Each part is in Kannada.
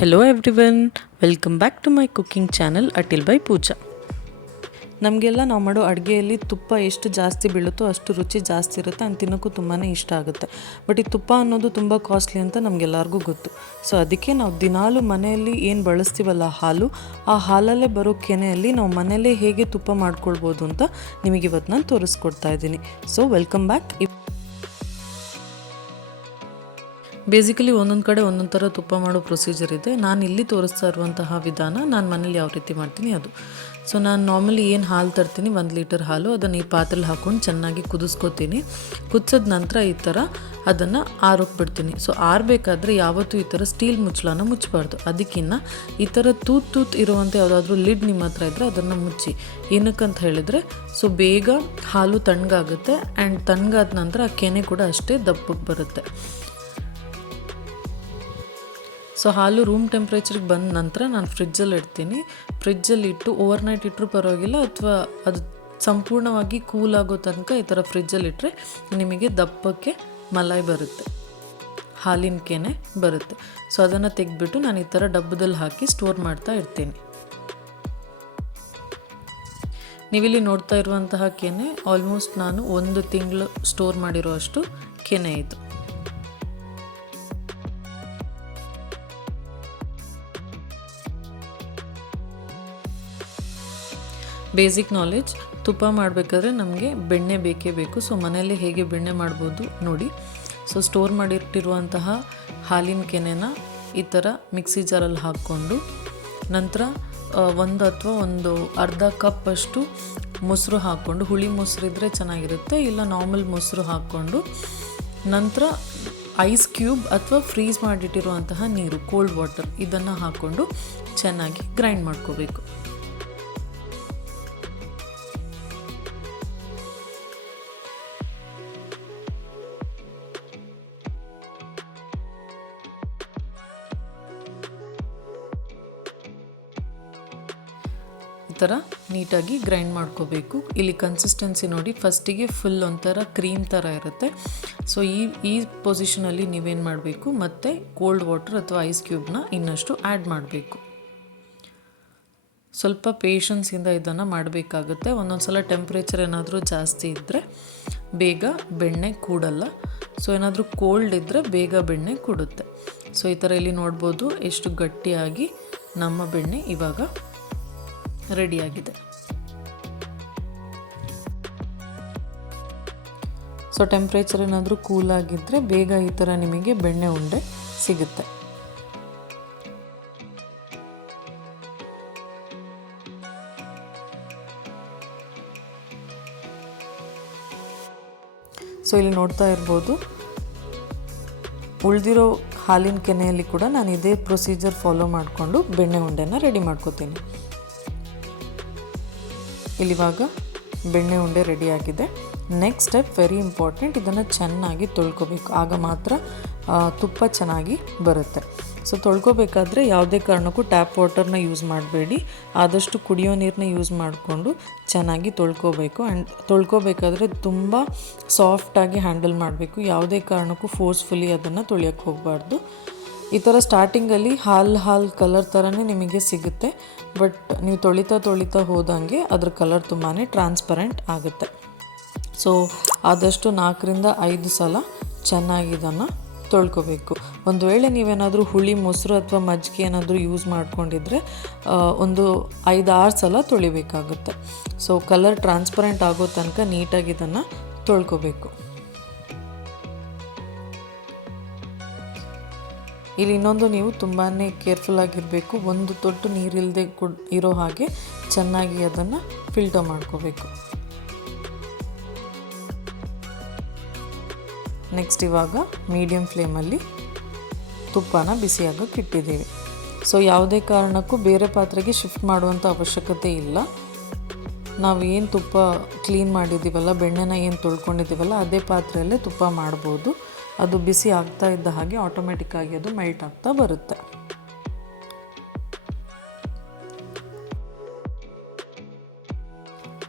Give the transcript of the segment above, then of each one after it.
Hello everyone, welcome back to my cooking channel ಅಟಿಲ್ ಬೈ ಪೂಜಾ. ನಮಗೆಲ್ಲ ನಾವು ಮಾಡೋ ಅಡುಗೆಯಲ್ಲಿ ತುಪ್ಪ ಎಷ್ಟು ಜಾಸ್ತಿ ಬೀಳುತ್ತೋ ಅಷ್ಟು ರುಚಿ ಜಾಸ್ತಿ ಇರುತ್ತೆ ಆ್ಯಂಡ್ ತಿನ್ನೋಕ್ಕೂ ತುಂಬಾ ಇಷ್ಟ ಆಗುತ್ತೆ. ಬಟ್ ಈ ತುಪ್ಪ ಅನ್ನೋದು ತುಂಬ ಕಾಸ್ಟ್ಲಿ ಅಂತ ನಮಗೆಲ್ಲರಿಗೂ ಗೊತ್ತು. ಸೊ ಅದಕ್ಕೆ ನಾವು ದಿನಾಲೂ ಮನೆಯಲ್ಲಿ ಏನು ಬಳಸ್ತೀವಲ್ಲ ಹಾಲು, ಆ ಹಾಲಲ್ಲೇ ಬರೋ ಕೆನೆಯಲ್ಲಿ ನಾವು ಮನೆಯಲ್ಲೇ ಹೇಗೆ ತುಪ್ಪ ಮಾಡ್ಕೊಳ್ಬೋದು ಅಂತ ನಿಮಗೆ ಇವತ್ತು ನಾನು ತೋರಿಸ್ಕೊಡ್ತಾ ಇದ್ದೀನಿ. So welcome back. ಬೇಸಿಕಲಿ ಒಂದೊಂದು ಕಡೆ ಒಂದೊಂದು ಥರ ತುಪ್ಪ ಮಾಡೋ ಪ್ರೊಸೀಜರ್ ಇದೆ. ನಾನು ಇಲ್ಲಿ ತೋರಿಸ್ತಾ ಇರುವಂತಹ ವಿಧಾನ ನಾನು ಮನೇಲಿ ಯಾವ ರೀತಿ ಮಾಡ್ತೀನಿ ಅದು. ಸೊ ನಾನು ನಾರ್ಮಲಿ ಏನು ಹಾಲು ತರ್ತೀನಿ, 1 ಲೀಟರ್ ಹಾಲು, ಅದನ್ನು ಈ ಪಾತ್ರೆಲಿ ಹಾಕ್ಕೊಂಡು ಚೆನ್ನಾಗಿ ಕುದಿಸ್ಕೋತೀನಿ. ಕುದಿಸಿದ ನಂತರ ಈ ಥರ ಅದನ್ನು ಆರೋಕ್ಕೆ ಬಿಡ್ತೀನಿ. ಸೊ ಆರಬೇಕಾದ್ರೆ ಯಾವತ್ತೂ ಈ ಥರ ಸ್ಟೀಲ್ ಮುಚ್ಚಳನ ಮುಚ್ಚಬಾರ್ದು. ಅದಕ್ಕಿಂತ ಈ ಥರ ತೂತ್ ಇರುವಂಥ ಯಾವುದಾದ್ರೂ ಲಿಡ್ ನಿಮ್ಮ ಹತ್ರ ಇದ್ದರೆ ಅದನ್ನು ಮುಚ್ಚಿ. ಏನಕ್ಕಂತ ಹೇಳಿದರೆ ಸೊ ಬೇಗ ಹಾಲು ತಣ್ಣಗಾಗುತ್ತೆ ಆ್ಯಂಡ್ ತಣ್ಣಗಾದ ನಂತರ ಆ ಕೆನೆ ಕೂಡ ಅಷ್ಟೇ ದಪ್ಪಗೆ ಬರುತ್ತೆ. ಸೊ ಹಾಲು ರೂಮ್ ಟೆಂಪ್ರೇಚರ್ಗೆ ಬಂದ ನಂತರ ನಾನು ಫ್ರಿಜ್ಜಲ್ಲಿ ಇಡ್ತೀನಿ. ಫ್ರಿಜ್ಜಲ್ಲಿ ಇಟ್ಟು ಓವರ್ನೈಟ್ ಇಟ್ಟರೂ ಪರವಾಗಿಲ್ಲ, ಅಥವಾ ಅದು ಸಂಪೂರ್ಣವಾಗಿ ಕೂಲ್ ಆಗೋ ತನಕ ಈ ಥರ ಫ್ರಿಜ್ಜಲ್ಲಿ ಇಟ್ಟರೆ ನಿಮಗೆ ದಪ್ಪಕ್ಕೆ ಮಲಾಯಿ ಬರುತ್ತೆ, ಹಾಲಿನ ಕೆನೆ ಬರುತ್ತೆ. ಸೊ ಅದನ್ನು ತೆಗೆದ್ಬಿಟ್ಟು ನಾನು ಈ ಥರ ಡಬ್ಬದಲ್ಲಿ ಹಾಕಿ ಸ್ಟೋರ್ ಮಾಡ್ತಾ ಇರ್ತೀನಿ. ನೀವಿಲ್ಲಿ ನೋಡ್ತಾ ಇರುವಂತಹ ಕೆನೆ ಆಲ್ಮೋಸ್ಟ್ ನಾನು 1 ತಿಂಗಳು ಸ್ಟೋರ್ ಮಾಡಿರೋ ಅಷ್ಟು ಕೆನೆ ಇದು. ಬೇಸಿಕ್ ನಾಲೆಡ್ಜ್, ತುಪ್ಪ ಮಾಡಬೇಕಾದ್ರೆ ನಮಗೆ ಬೆಣ್ಣೆ ಬೇಕೇ ಬೇಕು. ಸೊ ಮನೆಯಲ್ಲೇ ಹೇಗೆ ಬೆಣ್ಣೆ ಮಾಡ್ಬೋದು ನೋಡಿ. ಸೊ ಸ್ಟೋರ್ ಮಾಡಿಟ್ಟಿರುವಂತಹ ಹಾಲಿನ ಕೆನೆನ ಈ ಥರ ಮಿಕ್ಸಿ ಜಾರಲ್ಲಿ ಹಾಕ್ಕೊಂಡು ನಂತರ ಒಂದು ಅರ್ಧ ಕಪ್ ಅಷ್ಟು ಮೊಸರು ಹಾಕ್ಕೊಂಡು, ಹುಳಿ ಮೊಸರು ಇದ್ದರೆ ಚೆನ್ನಾಗಿರುತ್ತೆ, ಇಲ್ಲ ನಾರ್ಮಲ್ ಮೊಸರು ಹಾಕ್ಕೊಂಡು ನಂತರ ಐಸ್ ಕ್ಯೂಬ್ ಅಥವಾ ಫ್ರೀಸ್ ಮಾಡಿಟ್ಟಿರುವಂತಹ ನೀರು, ಕೋಲ್ಡ್ ವಾಟರ್, ಇದನ್ನು ಹಾಕ್ಕೊಂಡು ಚೆನ್ನಾಗಿ ಗ್ರೈಂಡ್ ಮಾಡ್ಕೋಬೇಕು. ಈ ಥರ ನೀಟಾಗಿ ಗ್ರೈಂಡ್ ಮಾಡ್ಕೋಬೇಕು. ಇಲ್ಲಿ ಕನ್ಸಿಸ್ಟೆನ್ಸಿ ನೋಡಿ, ಫಸ್ಟಿಗೆ ಫುಲ್ ಒಂಥರ ಕ್ರೀಮ್ ಥರ ಇರುತ್ತೆ. ಸೊ ಈ ಪೊಸಿಷನಲ್ಲಿ ನೀವೇನು ಮಾಡಬೇಕು, ಮತ್ತು ಕೋಲ್ಡ್ ವಾಟರ್ ಅಥವಾ ಐಸ್ ಕ್ಯೂಬ್ನ ಇನ್ನಷ್ಟು ಆ್ಯಡ್ ಮಾಡಬೇಕು. ಸ್ವಲ್ಪ ಪೇಷನ್ಸಿಂದ ಇದನ್ನು ಮಾಡಬೇಕಾಗುತ್ತೆ. ಒಂದೊಂದು ಸಲ ಟೆಂಪ್ರೇಚರ್ ಏನಾದರೂ ಜಾಸ್ತಿ ಇದ್ದರೆ ಬೇಗ ಬೆಣ್ಣೆ ಕೂಡಲ್ಲ. ಸೊ ಏನಾದರೂ ಕೋಲ್ಡ್ ಇದ್ದರೆ ಬೇಗ ಬೆಣ್ಣೆ ಕೂಡುತ್ತೆ. ಸೊ ಈ ಥರ ಇಲ್ಲಿ ನೋಡ್ಬೋದು ಎಷ್ಟು ಗಟ್ಟಿಯಾಗಿ ನಮ್ಮ ಬೆಣ್ಣೆ ಇವಾಗ ರೆಡಿಯಾಗಿದೆ. ಸೊ ಟೆಂಪ್ರೇಚರ್ ಏನಾದರೂ ಕೂಲ್ ಆಗಿದ್ದರೆ ಬೇಗ ಈ ಥರ ನಿಮಗೆ ಬೆಣ್ಣೆ ಉಂಡೆ ಸಿಗುತ್ತೆ. ಸೊ ಇಲ್ಲಿ ನೋಡ್ತಾ ಇರ್ಬೋದು, ಉಳಿದಿರೋ ಹಾಲಿನ ಕೆನೆಯಲ್ಲಿ ಕೂಡ ನಾನು ಇದೇ ಪ್ರೊಸೀಜರ್ ಫಾಲೋ ಮಾಡಿಕೊಂಡು ಬೆಣ್ಣೆ ಉಂಡೆನ ರೆಡಿ ಮಾಡ್ಕೋತೀನಿ. ಇಲ್ಲಿವಾಗ ಬೆಣ್ಣೆ ಉಂಡೆ ರೆಡಿಯಾಗಿದೆ. ನೆಕ್ಸ್ಟ್ ಸ್ಟೆಪ್ ವೆರಿ ಇಂಪಾರ್ಟೆಂಟ್, ಇದನ್ನು ಚೆನ್ನಾಗಿ ತೊಳ್ಕೊಬೇಕು, ಆಗ ಮಾತ್ರ ತುಪ್ಪ ಚೆನ್ನಾಗಿ ಬರುತ್ತೆ. ಸೊ ತೊಳ್ಕೊಬೇಕಾದ್ರೆ ಯಾವುದೇ ಕಾರಣಕ್ಕೂ ಟ್ಯಾಪ್ ವಾಟರ್ನ ಯೂಸ್ ಮಾಡಬೇಡಿ, ಆದಷ್ಟು ಕುಡಿಯೋ ನೀರನ್ನ ಯೂಸ್ ಮಾಡಿಕೊಂಡು ಚೆನ್ನಾಗಿ ತೊಳ್ಕೊಬೇಕು. ಆ್ಯಂಡ್ ತೊಳ್ಕೊಬೇಕಾದ್ರೆ ತುಂಬ ಸಾಫ್ಟಾಗಿ ಹ್ಯಾಂಡಲ್ ಮಾಡಬೇಕು, ಯಾವುದೇ ಕಾರಣಕ್ಕೂ ಫೋರ್ಸ್ಫುಲಿ ಅದನ್ನು ತೊಳೆಯೋಕ್ಕೆ ಹೋಗಬಾರ್ದು. ಈ ಥರ ಸ್ಟಾರ್ಟಿಂಗಲ್ಲಿ ಹಾಲು ಕಲರ್ ಥರನೇ ನಿಮಗೆ ಸಿಗುತ್ತೆ, ಬಟ್ ನೀವು ತೊಳಿತಾ ಹೋದಂಗೆ ಅದ್ರ ಕಲರ್ ತುಂಬಾ ಟ್ರಾನ್ಸ್ಪರೆಂಟ್ ಆಗುತ್ತೆ. ಸೊ ಆದಷ್ಟು 4ರಿಂದ 5 ಸಲ ಚೆನ್ನಾಗಿ ಇದನ್ನು ತೊಳ್ಕೊಬೇಕು. ಒಂದು ವೇಳೆ ನೀವೇನಾದರೂ ಹುಳಿ ಮೊಸರು ಅಥವಾ ಮಜ್ಜಿಗೆ ಏನಾದರೂ ಯೂಸ್ ಮಾಡ್ಕೊಂಡಿದ್ರೆ ಒಂದು 5-6 ಸಲ ತೊಳಿಬೇಕಾಗುತ್ತೆ. ಸೊ ಕಲರ್ ಟ್ರಾನ್ಸ್ಪರೆಂಟ್ ಆಗೋ ತನಕ ನೀಟಾಗಿ ಇದನ್ನು ತೊಳ್ಕೊಬೇಕು. ಇಲ್ಲಿ ಇನ್ನೊಂದು, ನೀವು ತುಂಬಾ ಕೇರ್ಫುಲ್ಲಾಗಿರಬೇಕು, ಒಂದು ತೊಟ್ಟು ನೀರಿಲ್ಲದೆ ಇರೋ ಹಾಗೆ ಚೆನ್ನಾಗಿ ಅದನ್ನು ಫಿಲ್ಟರ್ ಮಾಡ್ಕೋಬೇಕು. ನೆಕ್ಸ್ಟ್ ಇವಾಗ ಮೀಡಿಯಮ್ ಫ್ಲೇಮಲ್ಲಿ ತುಪ್ಪನ ಬಿಸಿಯಾಗಕ್ಕೆ ಇಟ್ಟಿದ್ದೀವಿ. ಸೊ ಯಾವುದೇ ಕಾರಣಕ್ಕೂ ಬೇರೆ ಪಾತ್ರೆಗೆ ಶಿಫ್ಟ್ ಮಾಡುವಂಥ ಅವಶ್ಯಕತೆ ಇಲ್ಲ. ನಾವು ಏನು ತುಪ್ಪ ಕ್ಲೀನ್ ಮಾಡಿದ್ದೀವಲ್ಲ, ಬೆಣ್ಣೆನ ಏನು ತೊಳ್ಕೊಂಡಿದ್ದೀವಲ್ಲ, ಅದೇ ಪಾತ್ರೆಯಲ್ಲೇ ತುಪ್ಪ ಮಾಡ್ಬೋದು. ಅದು ಬಿಸಿ ಆಗ್ತಾ ಇದ್ದ ಹಾಗೆ ಆಟೋಮೆಟಿಕ್ಕಾಗಿ ಅದು ಮೆಲ್ಟ್ ಆಗ್ತಾ ಬರುತ್ತೆ.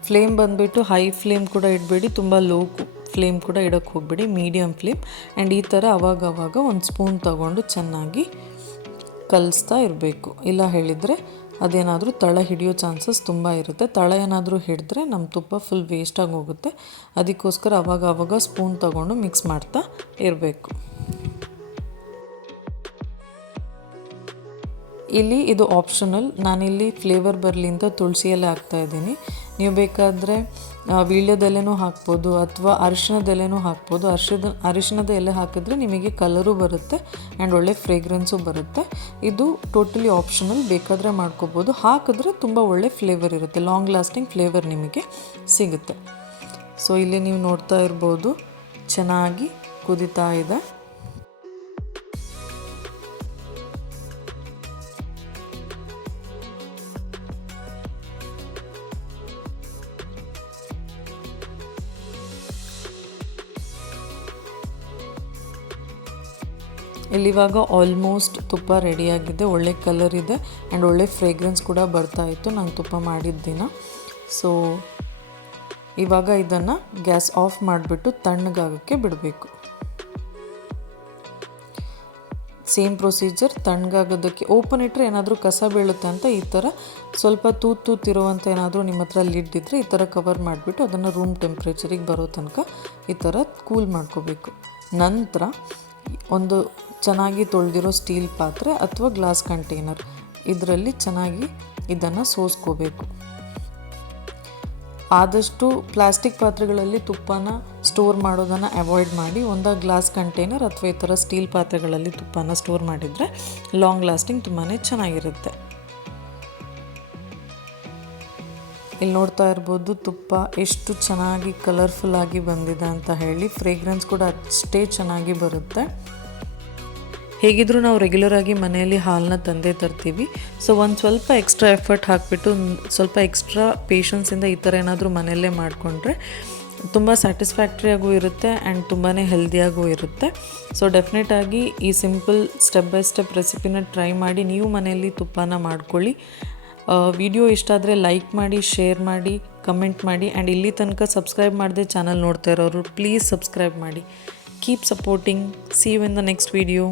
ಫ್ಲೇಮ್ ಬಂದುಬಿಟ್ಟು ಹೈ ಫ್ಲೇಮ್ ಕೂಡ ಇಡಬೇಡಿ, ತುಂಬ ಲೋ ಫ್ಲೇಮ್ ಕೂಡ ಇಡೋಕ್ಕೆ ಹೋಗಬೇಡಿ, ಮೀಡಿಯಮ್ ಫ್ಲೇಮ್. ಆ್ಯಂಡ್ ಈ ಥರ ಅವಾಗವಾಗ ಒಂದು ಸ್ಪೂನ್ ತಗೊಂಡು ಚೆನ್ನಾಗಿ ಕಲಿಸ್ತಾ ಇರಬೇಕು. ಇಲ್ಲ ಹೇಳಿದರೆ ಅದೇನಾದರೂ ತಳ ಹಿಡಿಯೋ ಚಾನ್ಸಸ್ ತುಂಬ ಇರುತ್ತೆ. ತಳ ಏನಾದರೂ ಹಿಡಿದ್ರೆ ನಮ್ಮ ತುಪ್ಪ ಫುಲ್ ವೇಸ್ಟಾಗಿ ಹೋಗುತ್ತೆ. ಅದಕ್ಕೋಸ್ಕರ ಆವಾಗ ಸ್ಪೂನ್ ತಗೊಂಡು ಮಿಕ್ಸ್ ಮಾಡ್ತಾ ಇರಬೇಕು. ಇಲ್ಲಿ ಇದು ಆಪ್ಷನಲ್. ನಾನಿಲ್ಲಿ ಫ್ಲೇವರ್ ಬರಲಿ ಅಂತ ತುಳಸಿ ಎಲೆ ಹಾಕ್ತಾಯಿದ್ದೀನಿ. ನೀವು ಬೇಕಾದರೆ ವೀಳ್ಯದೆಲೆನೂ ಹಾಕ್ಬೋದು ಅಥವಾ ಅರಿಶಿಣದೆಲೆನೂ ಹಾಕ್ಬೋದು. ಅರಿಶಿಣದ ಎಲೆ ಹಾಕಿದ್ರೆ ನಿಮಗೆ ಕಲರು ಬರುತ್ತೆ ಆ್ಯಂಡ್ ಒಳ್ಳೆ ಫ್ರೇಗ್ರೆನ್ಸು ಬರುತ್ತೆ. ಇದು ಟೋಟಲಿ ಆಪ್ಷನಲ್, ಬೇಕಾದರೆ ಮಾಡ್ಕೋಬೋದು. ಹಾಕಿದ್ರೆ ತುಂಬ ಒಳ್ಳೆ ಫ್ಲೇವರ್ ಇರುತ್ತೆ, ಲಾಂಗ್ ಲಾಸ್ಟಿಂಗ್ ಫ್ಲೇವರ್ ನಿಮಗೆ ಸಿಗುತ್ತೆ. ಸೊ ಇಲ್ಲಿ ನೀವು ನೋಡ್ತಾ ಇರ್ಬೋದು ಚೆನ್ನಾಗಿ ಕುದೀತಾ ಇದೆ. ಇಲ್ಲಿವಾಗ ಆಲ್ಮೋಸ್ಟ್ ತುಪ್ಪ ರೆಡಿಯಾಗಿದೆ. ಒಳ್ಳೆ ಕಲರ್ ಇದೆ ಆ್ಯಂಡ್ ಒಳ್ಳೆ ಫ್ರೇಗ್ರೆನ್ಸ್ ಕೂಡ ಬರ್ತಾ ಇತ್ತು ನಾನು ತುಪ್ಪ ಮಾಡಿದ ದಿನ. ಸೊ ಇವಾಗ ಇದನ್ನು ಗ್ಯಾಸ್ ಆಫ್ ಮಾಡಿಬಿಟ್ಟು ತಣ್ಣಗಾಗೋಕ್ಕೆ ಬಿಡಬೇಕು. ಸೇಮ್ ಪ್ರೊಸೀಜರ್, ತಣ್ಣಗಾಗೋದಕ್ಕೆ ಓಪನ್ ಇಟ್ಟರೆ ಏನಾದರೂ ಕಸ ಬೀಳುತ್ತೆ ಅಂತ ಈ ಥರ ಸ್ವಲ್ಪ ತೂತಿರುವಂಥ ಏನಾದರೂ ನಿಮ್ಮ ಹತ್ರ ಲಿಡ್ ಇದ್ದರೆ ಈ ಥರ ಕವರ್ ಮಾಡಿಬಿಟ್ಟು ಅದನ್ನು ರೂಮ್ ಟೆಂಪ್ರೇಚರಿಗೆ ಬರೋ ತನಕ ಈ ಥರ ಕೂಲ್ ಮಾಡ್ಕೋಬೇಕು. ನಂತರ ಒಂದು ಚೆನ್ನಾಗಿ ತೊಳೆದಿರೋ ಸ್ಟೀಲ್ ಪಾತ್ರೆ ಅಥವಾ ಗ್ಲಾಸ್ ಕಂಟೈನರ್ ಇದರಲ್ಲಿ ಚೆನ್ನಾಗಿ ಇದನ್ನು ಸೋಸ್ಕೋಬೇಕು. ಆದಷ್ಟು ಪ್ಲಾಸ್ಟಿಕ್ ಪಾತ್ರೆಗಳಲ್ಲಿ ತುಪ್ಪನ ಸ್ಟೋರ್ ಮಾಡೋದನ್ನು ಅವಾಯ್ಡ್ ಮಾಡಿ ಒಂದು ಗ್ಲಾಸ್ ಕಂಟೈನರ್ ಅಥವಾ ಈ ಥರ ಸ್ಟೀಲ್ ಪಾತ್ರೆಗಳಲ್ಲಿ ತುಪ್ಪನ ಸ್ಟೋರ್ ಮಾಡಿದರೆ ಲಾಂಗ್ ಲಾಸ್ಟಿಂಗ್ ತುಂಬಾ ಚೆನ್ನಾಗಿರುತ್ತೆ. ಇಲ್ಲಿ ನೋಡ್ತಾ ಇರ್ಬೋದು ತುಪ್ಪ ಎಷ್ಟು ಚೆನ್ನಾಗಿ ಕಲರ್ಫುಲ್ಲಾಗಿ ಬಂದಿದೆ ಅಂತ ಹೇಳಿ. ಫ್ರೇಗ್ರೆನ್ಸ್ ಕೂಡ ಅಷ್ಟೇ ಚೆನ್ನಾಗಿ ಬರುತ್ತೆ. ಹೇಗಿದ್ದರೂ ನಾವು ರೆಗ್ಯುಲರಾಗಿ ಮನೆಯಲ್ಲಿ ಹಾಲನ್ನ ತಂದೇ ತರ್ತೀವಿ. ಸೊ ಒಂದು ಸ್ವಲ್ಪ ಎಕ್ಸ್ಟ್ರಾ ಎಫರ್ಟ್ ಹಾಕಿಬಿಟ್ಟು ಸ್ವಲ್ಪ ಎಕ್ಸ್ಟ್ರಾ ಪೇಷನ್ಸಿಂದ ಈ ಥರ ಏನಾದರೂ ಮನೆಯಲ್ಲೇ ಮಾಡಿಕೊಂಡ್ರೆ ತುಂಬ ಸ್ಯಾಟಿಸ್ಫ್ಯಾಕ್ಟ್ರಿಯಾಗೂ ಇರುತ್ತೆ ಆ್ಯಂಡ್ ತುಂಬಾ ಹೆಲ್ದಿಯಾಗೂ ಇರುತ್ತೆ. ಸೊ ಡೆಫಿನೆಟಾಗಿ ಈ ಸಿಂಪಲ್ ಸ್ಟೆಪ್ ಬೈ ಸ್ಟೆಪ್ ರೆಸಿಪಿನ ಟ್ರೈ ಮಾಡಿ ನೀವು ಮನೆಯಲ್ಲಿ ತುಪ್ಪನ ಮಾಡ್ಕೊಳ್ಳಿ. ವಿಡಿಯೋ ಇಷ್ಟ ಆದರೆ ಲೈಕ್ ಮಾಡಿ, ಶೇರ್ ಮಾಡಿ, ಕಮೆಂಟ್ ಮಾಡಿ ಆ್ಯಂಡ್ ಇಲ್ಲಿ ತನಕ ಸಬ್ಸ್ಕ್ರೈಬ್ ಮಾಡದೆ ಚಾನಲ್ ನೋಡ್ತಾ ಇರೋರು ಪ್ಲೀಸ್ ಸಬ್ಸ್ಕ್ರೈಬ್ ಮಾಡಿ. Keep supporting. See you in the next video.